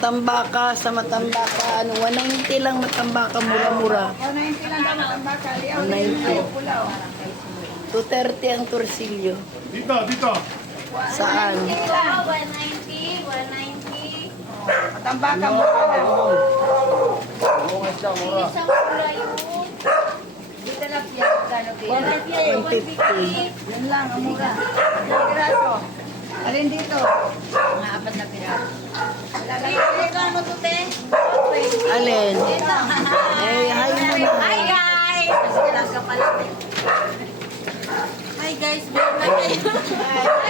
Matambaka, sa Matambaka, 190 lang Matambaka, mura-mura. 190 lang daw matambaka. 190. Pulaw. 230 ang torsilyo. Dito. Saan? 190, 190. Matambaka mo ka na. Isang pula yun. Dito na siya. 150. Yan lang, ang mura. Piraso. Alin dito? Mga apat na piraso. Ano to, te? Alin? Eh, hi mo na. Hi, guys! Talaga pala, te. Hi, guys. Hi,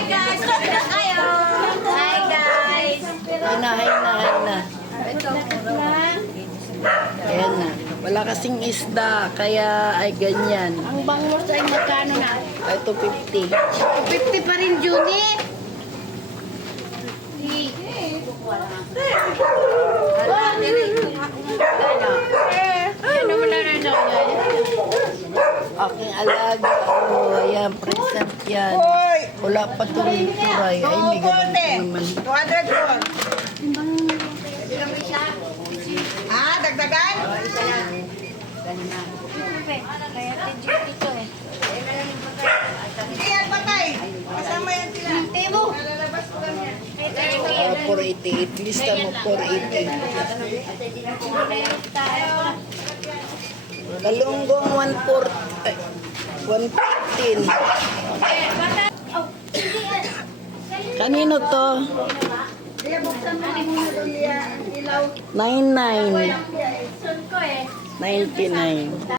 guys. Hi, kayo. Hi, guys. Hi na. Ito, mura. Ayan na. Wala kasing isda, kaya ay ganyan. Ang bangus ay magkano na? Ay, 250. 50 pa rin, Judy. Aking alaga. Oh, ayan, present yan. Hoy! Wala pa tuloy-turay. Ay, may ganun pa naman. 200 po. Ah, dagdagan? Hindi yan patay. Kasama yan sila. Nalalabas ko lang yan. 488. Lista mo, 480. Galunggong 140. Ay, 115. Kanino to? Kaya buksan mo na muna doon niya. Ilaw. 99. Son ko eh. 99.